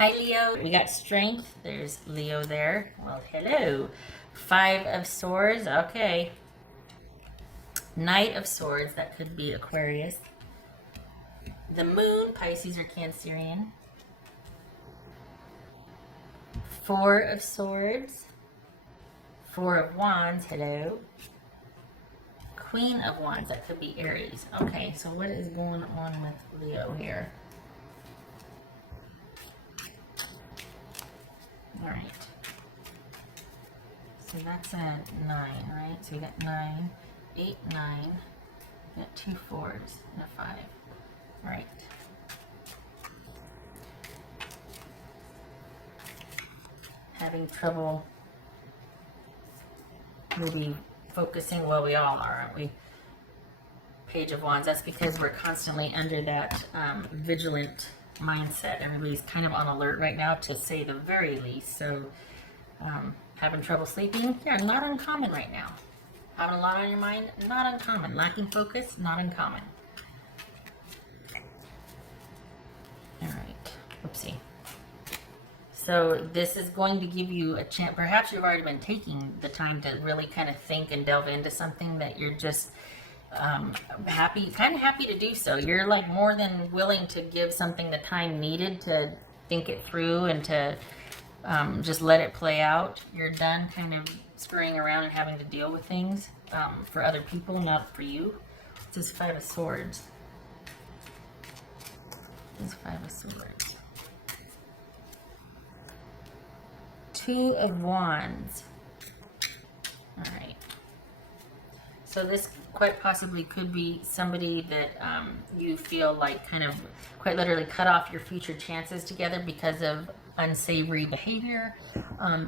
Hi, Leo. We got strength. There's Leo there. Well, hello. Five of Swords. Okay. Knight of Swords. That could be Aquarius. The Moon, Pisces or Cancerian. Four of Swords. Four of Wands. Hello. Queen of Wands. That could be Aries. Okay, so what is going on with Leo here? All right. So that's a 9, right? So you got 9, 8, 9. You got 2 4s and a 5. All right. Having trouble maybe focusing. Well, we all are, aren't we? Page of Wands. That's because we're constantly under that vigilant mindset. Everybody's kind of on alert right now, to say the very least. So having trouble sleeping, yeah, not uncommon right now. Having a lot on your mind, not uncommon. Lacking focus, not uncommon. All right. Oopsie. So this is going to give you a chance. Perhaps you've already been taking the time to really kind of think and delve into something that you're just kind of happy to do so. You're like more than willing to give something the time needed to think it through and to just let it play out. You're done kind of scurrying around and having to deal with things for other people, not for you. This is Five of Swords. This is Five of Swords. Two of Wands. All right. So this quite possibly could be somebody that you feel like kind of quite literally cut off your future chances together because of unsavory behavior,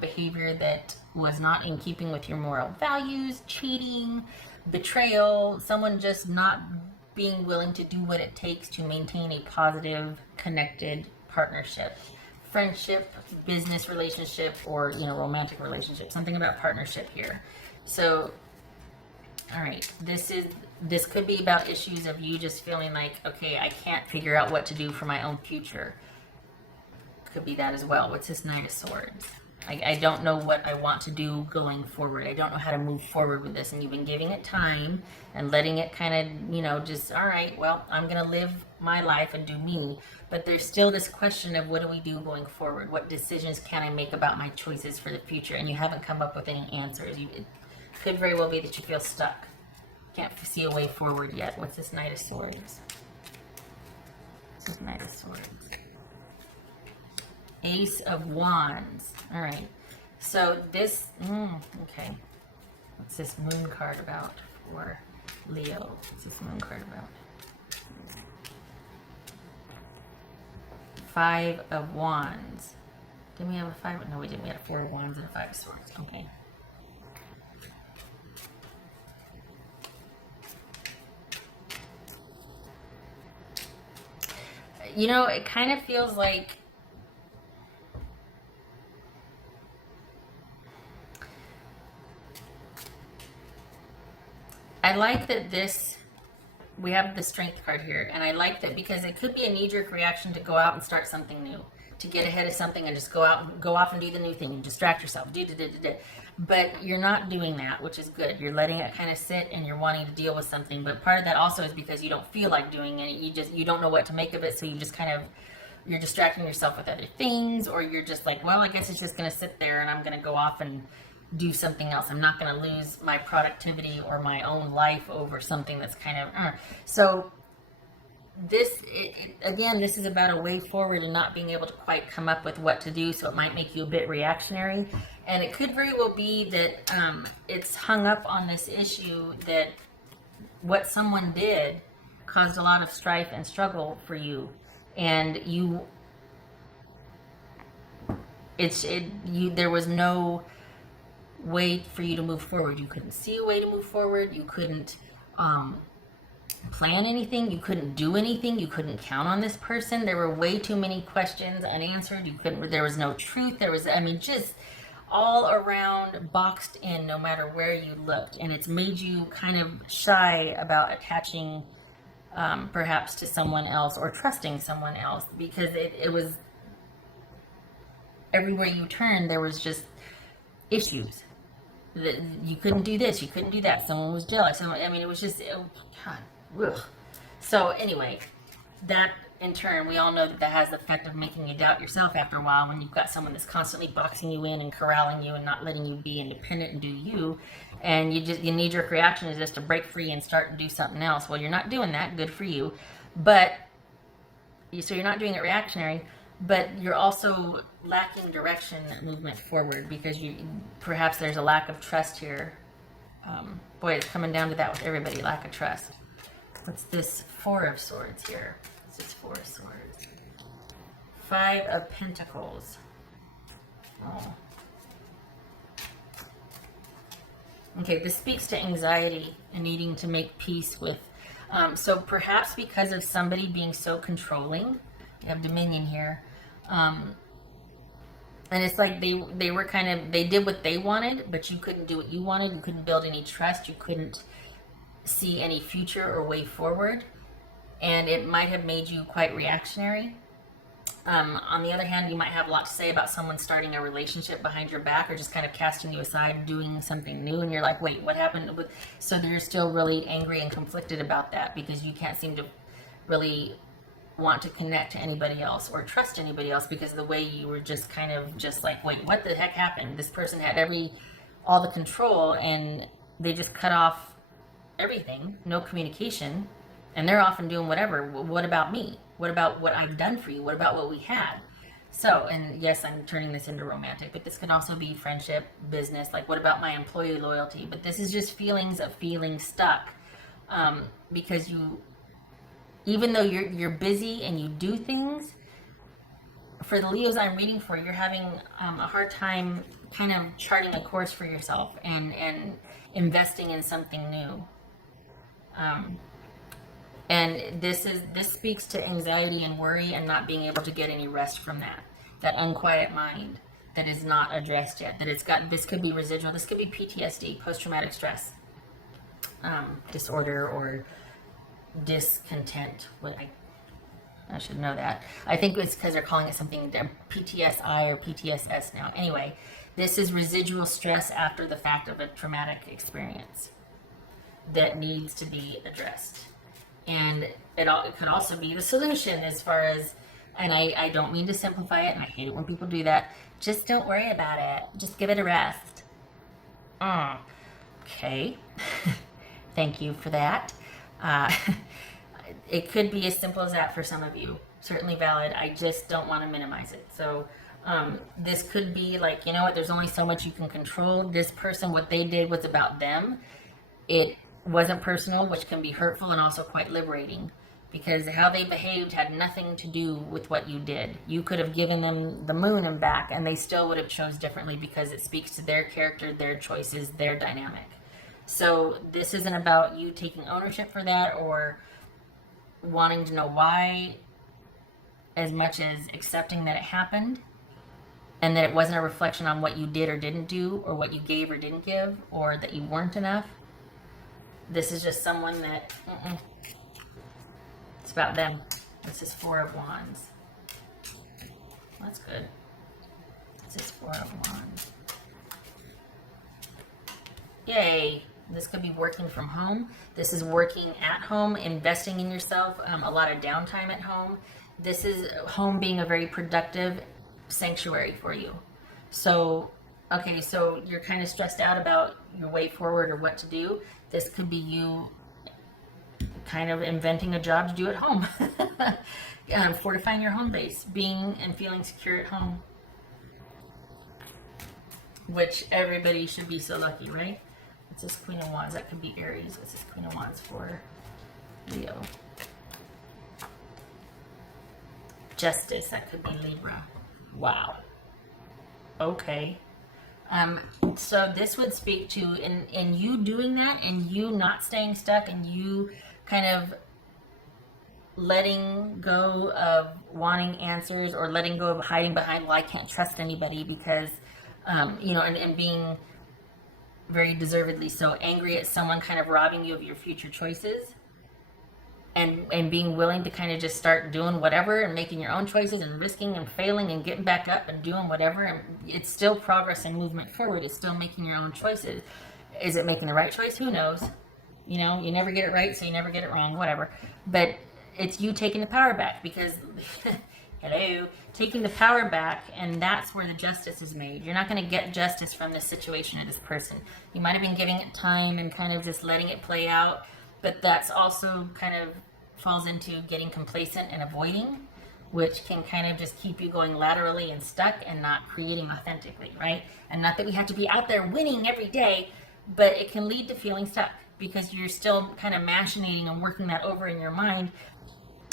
behavior that was not in keeping with your moral values, cheating, betrayal, someone just not being willing to do what it takes to maintain a positive, connected partnership. Friendship, business relationship, or romantic relationship. Something about partnership here. So, all right, this could be about issues of you just feeling like, okay, I can't figure out what to do for my own future. Could be that as well. What's this Knight of Swords? I don't know what I want to do going forward. I don't know how to move forward with this. And you've been giving it time and letting it kind of, just, all right, well, I'm going to live my life and do me. But there's still this question of what do we do going forward? What decisions can I make about my choices for the future? And you haven't come up with any answers. It could very well be that you feel stuck. Can't see a way forward yet. What's this Knight of Swords? This is Knight of Swords. Ace of Wands. All right. So this, okay. What's this Moon card about for Leo? What's this Moon card about? Five of Wands. Didn't we have a five? No, we didn't. We had a Four of Wands and a Five of Swords. Okay. It kind of feels like I like that we have the Strength card here, and I like that because it could be a knee-jerk reaction to go out and start something new, to get ahead of something and just go off and do the new thing and distract yourself. But you're not doing that, which is good. You're letting it kind of sit and you're wanting to deal with something. But part of that also is because you don't feel like doing it. You don't know what to make of it, so you just you're distracting yourself with other things, or you're just like, well, I guess it's just going to sit there and I'm going to go off and do something else. I'm not going to lose my productivity or my own life over something that's kind of so again, this is about a way forward and not being able to quite come up with what to do, so it might make you a bit reactionary. And it could very well be that it's hung up on this issue that what someone did caused a lot of strife and struggle for you, and there was no way for you to move forward. You couldn't see a way to move forward. You couldn't plan anything. You couldn't do anything. You couldn't count on this person. There were way too many questions unanswered. There was no truth. Just all around boxed in no matter where you looked. And it's made you kind of shy about attaching perhaps to someone else or trusting someone else, because it was everywhere you turned, there was just issues. You couldn't do this, you couldn't do that. Someone was jealous. I mean, it was just, oh, God. Ugh. So anyway, that in turn, we all know that that has the effect of making you doubt yourself after a while when you've got someone that's constantly boxing you in and corralling you and not letting you be independent and do you. And your knee-jerk reaction is just to break free and start and do something else. Well, you're not doing that. Good for you. But, so you're not doing it reactionary, but you're also lacking direction, movement forward, because perhaps there's a lack of trust here. Boy, it's coming down to that with everybody, lack of trust. What's this? Four of Swords here. This is Four of Swords. Five of Pentacles. Oh. Okay, this speaks to anxiety and needing to make peace with. So perhaps because of somebody being so controlling, you have dominion here. And it's like they were kind of, they did what they wanted, but you couldn't do what you wanted. You couldn't build any trust. You couldn't see any future or way forward. And it might have made you quite reactionary. On the other hand, you might have a lot to say about someone starting a relationship behind your back or just kind of casting you aside, doing something new. And you're like, wait, what happened? So you're still really angry and conflicted about that because you can't seem to really want to connect to anybody else or trust anybody else because of the way you were just kind of just like, wait, what the heck happened? This person had all the control and they just cut off everything, no communication. And they're often doing whatever. What about me? What about what I've done for you? What about what we had? So, and yes, I'm turning this into romantic, but this can also be friendship, business. Like, what about my employee loyalty? But this is just feelings of feeling stuck. Because even though you're busy and you do things, for the Leos I'm reading for, you're having a hard time kind of charting a course for yourself and investing in something new. And this speaks to anxiety and worry and not being able to get any rest from that unquiet mind that is not addressed yet. This could be residual. This could be PTSD, post-traumatic stress disorder, or discontent. I should know that. I think it's because they're calling it something PTSI or PTSS now. Anyway, this is residual stress after the fact of a traumatic experience that needs to be addressed. And it could also be the solution as far as, and I don't mean to simplify it, and I hate it when people do that. Just don't worry about it. Just give it a rest. Okay. Thank you for that. It could be as simple as that for some of you. Certainly valid. I just don't want to minimize it. So this could be like, you know what, there's only so much you can control. This person, what they did was about them. It wasn't personal, which can be hurtful and also quite liberating, because how they behaved had nothing to do with what you did. You could have given them the moon and back, and they still would have chose differently because it speaks to their character, their choices, their dynamic. So this isn't about you taking ownership for that or wanting to know why, as much as accepting that it happened and that it wasn't a reflection on what you did or didn't do, or what you gave or didn't give, or that you weren't enough. This is just someone that, it's about them. This is Four of Wands. That's good. This is Four of Wands. Yay. This could be working from home. This is working at home, investing in yourself, a lot of downtime at home. This is home being a very productive sanctuary for you. So, okay, so you're kind of stressed out about your way forward or what to do. This could be you kind of inventing a job to do at home. Fortifying your home base, being and feeling secure at home. Which everybody should be so lucky, right? It's this Queen of Wands. That could be Aries. This is Queen of Wands for Leo. Justice. That could be Libra. Wow. Okay. So this would speak to in you doing that, and you not staying stuck, and you kind of letting go of wanting answers, or letting go of hiding behind, well, I can't trust anybody because, and being very deservedly so angry at someone kind of robbing you of your future choices. and being willing to kind of just start doing whatever and making your own choices and risking and failing and getting back up and doing whatever. And it's still progress and movement forward. It's still making your own choices. Is it making the right choice? Who knows? You know, you never get it right, so you never get it wrong, whatever. But it's you taking the power back, because hello, taking the power back, and that's where the justice is made. You're not going to get justice from this situation or this person. You might have been giving it time and kind of just letting it play out, but that's also kind of falls into getting complacent and avoiding, which can kind of just keep you going laterally and stuck and not creating authentically, right? And not that we have to be out there winning every day, but it can lead to feeling stuck because you're still kind of machinating and working that over in your mind,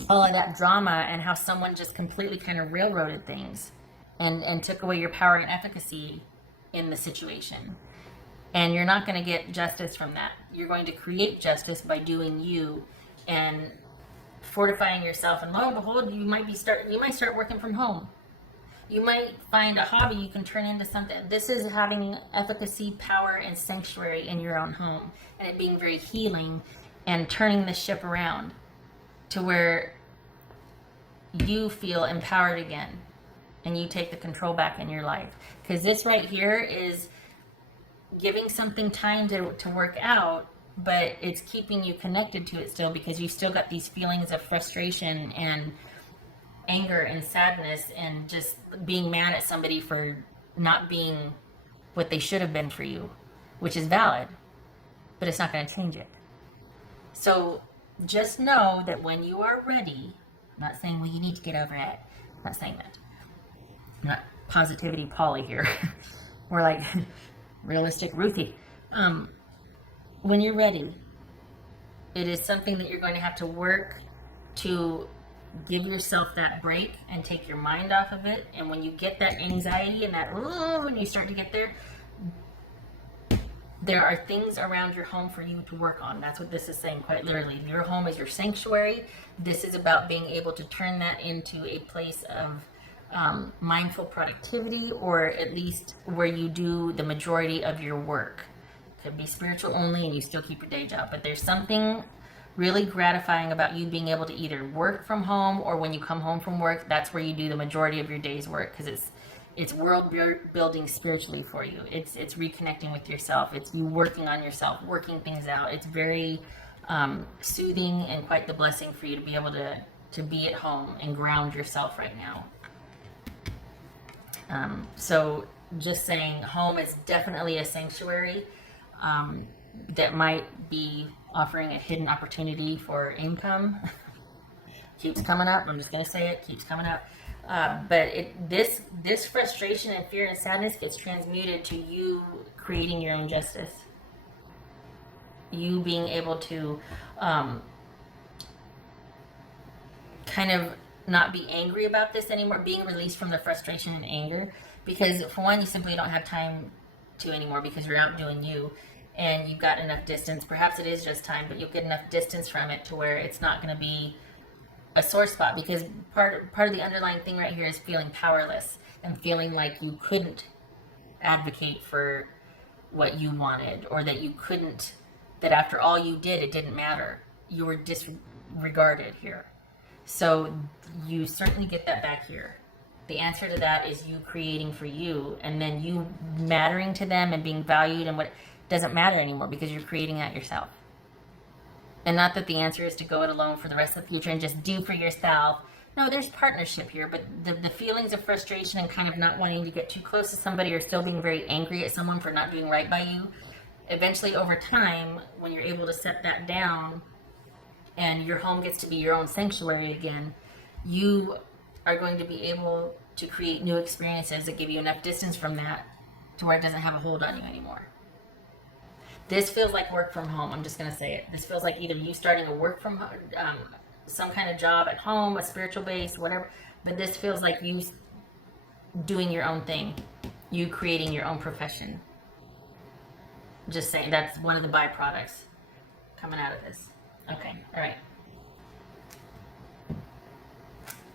all of that drama and how someone just completely kind of railroaded things and took away your power and efficacy in the situation. And you're not going to get justice from that. You're going to create justice by doing you and fortifying yourself. And lo and behold, you might start working from home. You might find a hobby you can turn into something. This is having efficacy, power, and sanctuary in your own home, and it being very healing and turning the ship around to where you feel empowered again and you take the control back in your life. Because this right here is giving something time to work out, but it's keeping you connected to it still, because you've still got these feelings of frustration and anger and sadness and just being mad at somebody for not being what they should have been for you, which is valid, but it's not going to change it. So just know that when you are ready, I'm not saying, well, you need to get over it. I'm not saying that. I'm not positivity Polly here. We're like realistic Ruthie. When you're ready, it is something that you're going to have to work to give yourself that break and take your mind off of it. And when you get that anxiety and that, when you start to get there are things around your home for you to work on. That's what this is saying, quite literally. Your home is your sanctuary. This is about being able to turn that into a place of mindful productivity, or at least where you do the majority of your work. It could be spiritual only and you still keep your day job, but there's something really gratifying about you being able to either work from home, or when you come home from work, that's where you do the majority of your day's work, because it's world building spiritually for you. It's reconnecting with yourself. It's you working on yourself, working things out. It's very soothing and quite the blessing for you to be able to be at home and ground yourself right now. So just saying, home is definitely a sanctuary that might be offering a hidden opportunity for income. Keeps coming up. I'm just going to say it. Keeps coming up. But this frustration and fear and sadness gets transmuted to you creating your own justice. You being able to kind of not be angry about this anymore, being released from the frustration and anger. Because for one, you simply don't have time to anymore because you're out doing you. And you've got enough distance. Perhaps it is just time, but you'll get enough distance from it to where it's not going to be a sore spot. Because part of the underlying thing right here is feeling powerless and feeling like you couldn't advocate for what you wanted, or that you couldn't, that after all you did, it didn't matter. You were disregarded here. So you certainly get that back here. The answer to that is you creating for you, and then you mattering to them and being valued, and what doesn't matter anymore because you're creating that yourself. And not that the answer is to go it alone for the rest of the future and just do for yourself. No, there's partnership here, but the feelings of frustration and kind of not wanting to get too close to somebody, or still being very angry at someone for not doing right by you, eventually over time, when you're able to set that down and your home gets to be your own sanctuary again, you are going to be able to create new experiences that give you enough distance from that to where it doesn't have a hold on you anymore. This feels like work from home. I'm just going to say it. This feels like either you starting a work from home, some kind of job at home, a spiritual base, whatever. But this feels like you doing your own thing, you creating your own profession. Just saying, that's one of the byproducts coming out of this. Okay, all right.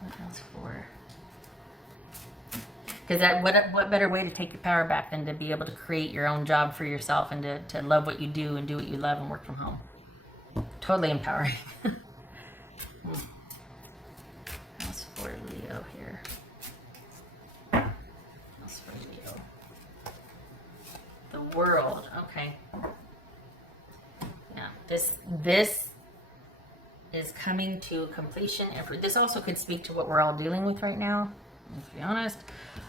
What else for? Because what better way to take your power back than to be able to create your own job for yourself and to love what you do and do what you love and work from home. Totally empowering. Leo here. Else for Leo. The World. Okay. Yeah. This is coming to completion. And this also could speak to what we're all dealing with right now, let's be honest.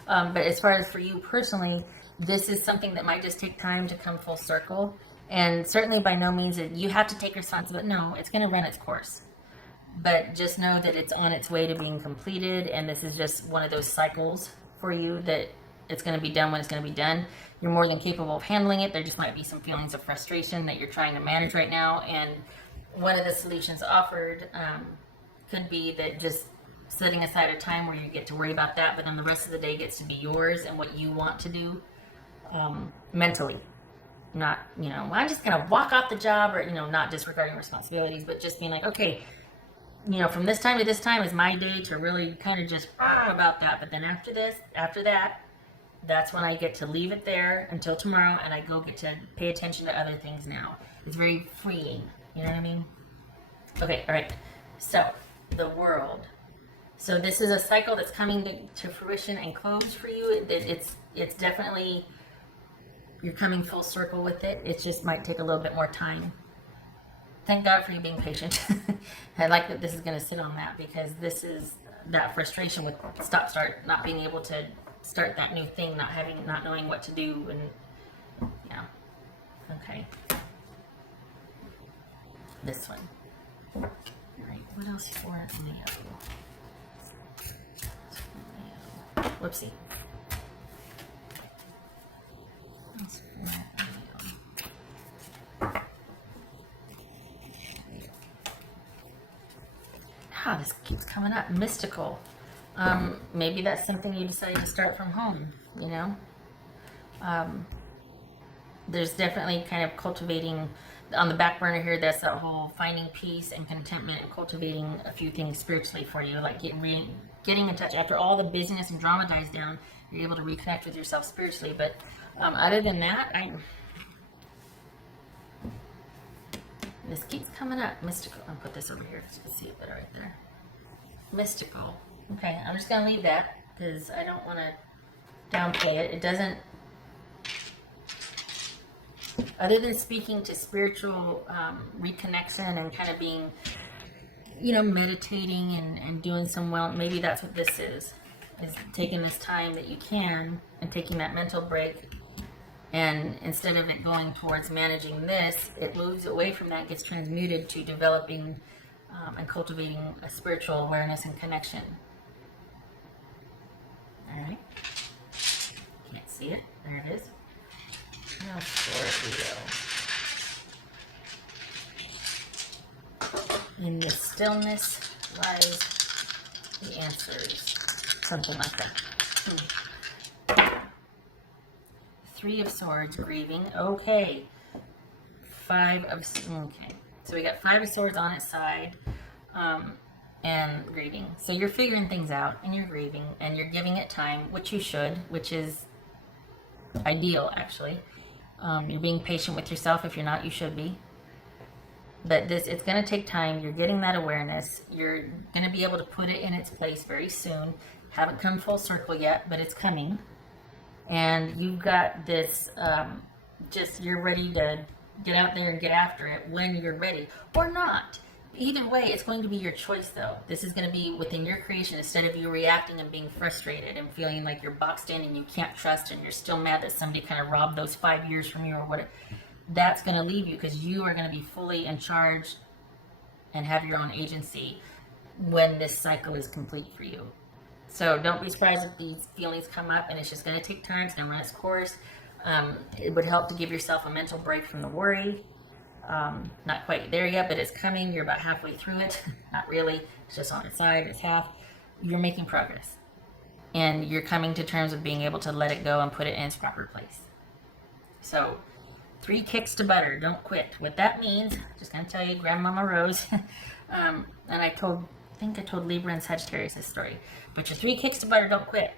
But as far as for you personally, this is something that might just take time to come full circle. And certainly by no means that you have to take responsibility. No, it's going to run its course. But just know that it's on its way to being completed. And this is just one of those cycles for you that it's going to be done when it's going to be done. You're more than capable of handling it. There just might be some feelings of frustration that you're trying to manage right now. And one of the solutions offered could be that just setting aside a time where you get to worry about that, but then the rest of the day gets to be yours and what you want to do mentally. Not, I'm just going to walk off the job, or, not disregarding responsibilities, but just being like, okay, from this time to this time is my day to really kind of just about that. But then after that, that's when I get to leave it there until tomorrow, and I get to pay attention to other things now. It's very freeing. You know what I mean? Okay, all right. So, the World. So this is a cycle that's coming to fruition and close for you. It's definitely, you're coming full circle with it. It just might take a little bit more time. Thank God for you being patient. I like that this is going to sit on that, because this is that frustration with stop-start, not being able to start that new thing, not knowing what to do, and yeah. Okay. This one. All right, what else for Leo? Whoopsie. What else for Leo? Ah, this keeps coming up. Mystical. Maybe that's something you decided to start from home, There's definitely kind of cultivating on the back burner here. That's that whole finding peace and contentment and cultivating a few things spiritually for you, like getting in touch after all the busyness and drama dies down. You're able to reconnect with yourself spiritually. But other than that, this keeps coming up. Mystical. I'll put this over here so you can see it better right there. Mystical. Okay, I'm just gonna leave that because I don't want to downplay it. It doesn't. Other than speaking to spiritual reconnection and kind of being, meditating and doing some maybe that's what this is taking this time that you can and taking that mental break, and instead of it going towards managing this, it moves away from that, gets transmuted to developing and cultivating a spiritual awareness and connection. All right. Can't see it. There it is. Now for Leo. In the stillness lies the answers. Something like that. 3 of Swords, grieving. Okay. 5 of... Okay. So we got 5 of Swords on its side. And grieving. So you're figuring things out, and you're grieving, and you're giving it time, which you should, which is ideal, actually. You're being patient with yourself. If you're not, you should be. But it's going to take time. You're getting that awareness. You're going to be able to put it in its place very soon. Haven't come full circle yet, but it's coming. And you've got this, you're ready to get out there and get after it when you're ready. Or not. Either way, it's going to be your choice, though. This is going to be within your creation, instead of you reacting and being frustrated and feeling like you're boxed in and you can't trust, and you're still mad that somebody kind of robbed those 5 years from you or whatever. That's going to leave you, because you are going to be fully in charge and have your own agency when this cycle is complete for you. So don't be surprised if these feelings come up, and it's just going to take time. It's going to run its course. It would help to give yourself a mental break from the worry. Not quite there yet, but it's coming. You're about halfway through it. Not really. It's just on its side. It's half. You're making progress. And you're coming to terms with being able to let it go and put it in its proper place. So, 3 kicks to butter. Don't quit. What that means, just going to tell you, Grandmama Rose, and I think I told Libra and Sagittarius this story. But your 3 kicks to butter, don't quit.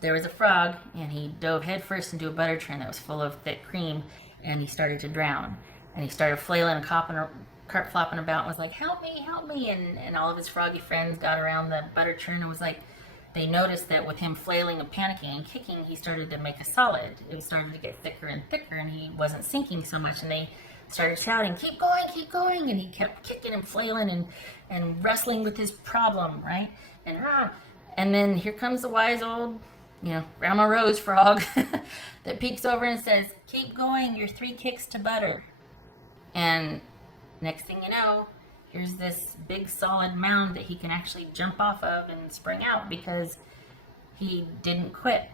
There was a frog, and he dove headfirst into a butter churn that was full of thick cream, and he started to drown. And he started flailing and flopping about and was like, help me, and all of his froggy friends got around the butter churn and was like, they noticed that with him flailing and panicking and kicking, he started to make a solid. It was starting to get thicker and thicker, and he wasn't sinking so much. And they started shouting, keep going, and he kept kicking and flailing and wrestling with his problem, right? And then here comes the wise old, Grandma Rose frog that peeks over and says, keep going, you're 3 kicks to butter. And next thing you know, here's this big solid mound that he can actually jump off of and spring out because he didn't quit.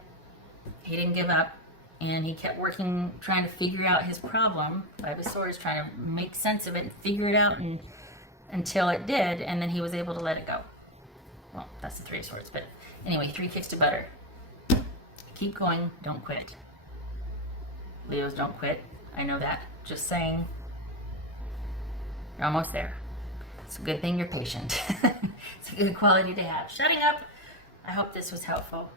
He didn't give up, and he kept working, trying to figure out his problem. 5 of Swords, trying to make sense of it and figure it out until it did, and then he was able to let it go. Well, that's the 3 of Swords, but anyway, 3 kicks to butter. Keep going, don't quit. Leos don't quit. I know that. Just saying, you're almost there. It's a good thing you're patient. It's a good quality to have. Shutting up. I hope this was helpful.